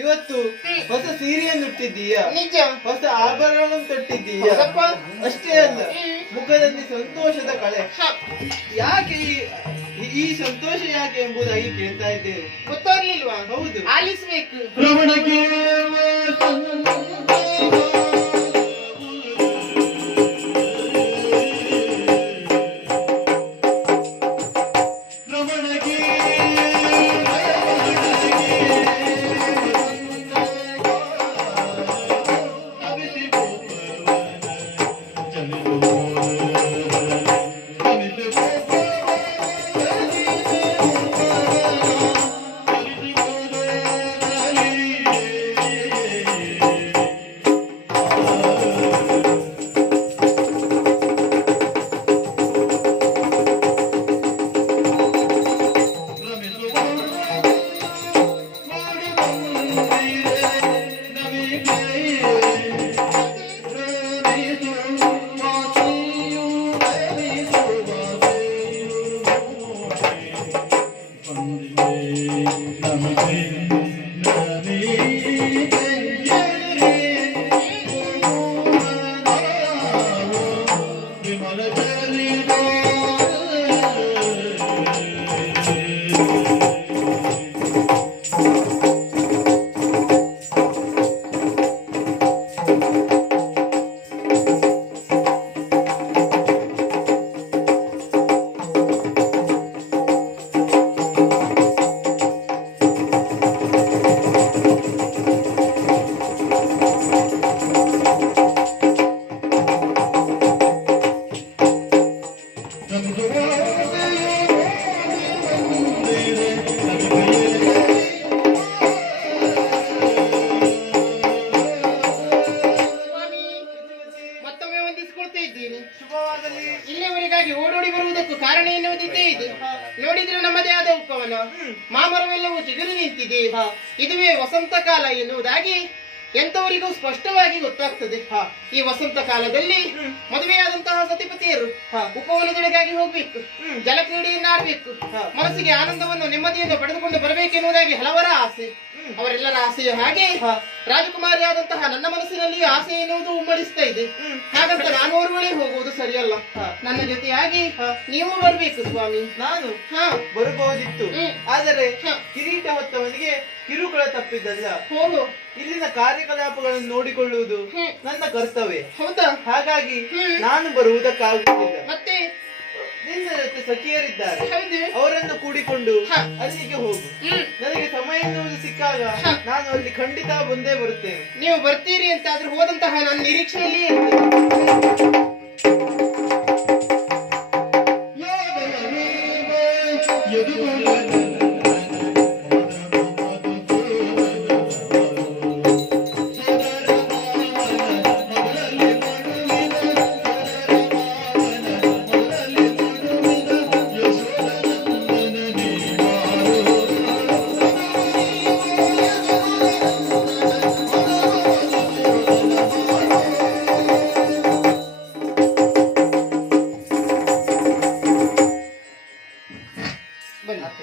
ಇವತ್ತು ಹೊಸ ಸೀರೆಯನ್ನು ಉಟ್ಟಿದ್ದೀಯಾ? ನಿಜ. ಹೊಸ ಆಭರಣವನ್ನು ತೊಟ್ಟಿದ್ದೀಯಾ? ಅಷ್ಟೇ ಅಲ್ಲ, ಮುಖದಲ್ಲಿ ಸಂತೋಷದ ಕಳೆ. ಯಾಕೆ ಈ ಸಂತೋಷ ಯಾಕೆ ಎಂಬುದಾಗಿ ಕೇಳ್ತಾ ಇದ್ದೇನೆ. ಗೊತ್ತಾಗ್ಲಿಲ್ವಾ? ಹೌದು, ಆಲಿಸ್ಬೇಕು. ಇಲ್ಲಿಯವರೆಗಾಗಿ ಓಡೋಡಿ ಬರುವುದಕ್ಕೂ ಕಾರಣ ಎನ್ನುವುದಿದ್ದೇ ಇದೆ. ನೋಡಿದ್ರೆ ನಮ್ಮದೇ ಆದ ಉಕ್ಕವನ ಮಾಮರವೆಲ್ಲವೂ ಚಿಗುರಿ ನಿಂತಿದೆ. ಇದುವೇ ವಸಂತ ಕಾಲ ಎನ್ನುವುದಾಗಿ ಎಂತವರಿಗೂ ಸ್ಪಷ್ಟವಾಗಿ ಗೊತ್ತಾಗ್ತದೆ. ಈ ವಸಂತ ಕಾಲದಲ್ಲಿ ಮದುವೆಯಾದಂತಹ ಸತಿಪತಿಯರು ಉಪವನದೊಳಗಾಗಿ ಹೋಗ್ಬೇಕು, ಜಲಕ್ರೀಡೆಯನ್ನು ಆಡ್ಬೇಕು, ಮನಸ್ಸಿಗೆ ಆನಂದವನ್ನು ನೆಮ್ಮದಿಯನ್ನು ಪಡೆದುಕೊಂಡು ಬರಬೇಕೆನ್ನುವುದಾಗಿ ಹಲವರ ಆಸೆ. ಅವರೆಲ್ಲರ ಆಸೆಯ ಹಾಗೆ ರಾಜಕುಮಾರಿಯಾದಂತಹ ನನ್ನ ಮನಸ್ಸಿನಲ್ಲಿ ಆಸೆ ಎನ್ನುವುದು ಉಮ್ಮಳಿಸ್ತಾ ಇದೆ. ಹಾಗಂತ ನಾನು ಓರ್ವಳೆ ಹೋಗುವುದು ಸರಿಯಲ್ಲ. ನನ್ನ ಜೊತೆಯಾಗಿ ನೀವು ಬರ್ಬೇಕು ಸ್ವಾಮಿ. ನಾನು ಬರಬಹುದಿತ್ತು, ಆದರೆ ಕಿರೀಟ ಹೊತ್ತವನಿಗೆ ಕಿರುಕುಳ ತಪ್ಪಿದ್ದಲ್ಲ. ಹೋಗು, ಇಲ್ಲಿನ ಕಾರ್ಯಕಲಾಪಗಳನ್ನು ನೋಡಿಕೊಳ್ಳುವುದು ನನ್ನ ಕರ್ತವ್ಯ. ಹೌದಾ? ಹಾಗಾಗಿ ನಾನು ಬರುವುದಕ್ಕಾಗುತ್ತಿಲ್ಲ. ಮತ್ತೆ ನಿನ್ನ ಜೊತೆ ಸಖಿಯರಿದ್ದಾರೆ, ಅವರನ್ನು ಕೂಡಿಕೊಂಡು ಅಲ್ಲಿಗೆ ಹೋಗು. ನನಗೆ ಸಮಯ ಎನ್ನುವುದು ಸಿಕ್ಕಾಗ ನಾನು ಅಲ್ಲಿ ಖಂಡಿತ ಬಂದೇ ಬರುತ್ತೇನೆ. ನೀವು ಬರ್ತೀರಿ ಅಂತಾದ್ರೂ ಹೋದಂತಹ ನನ್ನ ನಿರೀಕ್ಷೆಯಲ್ಲಿ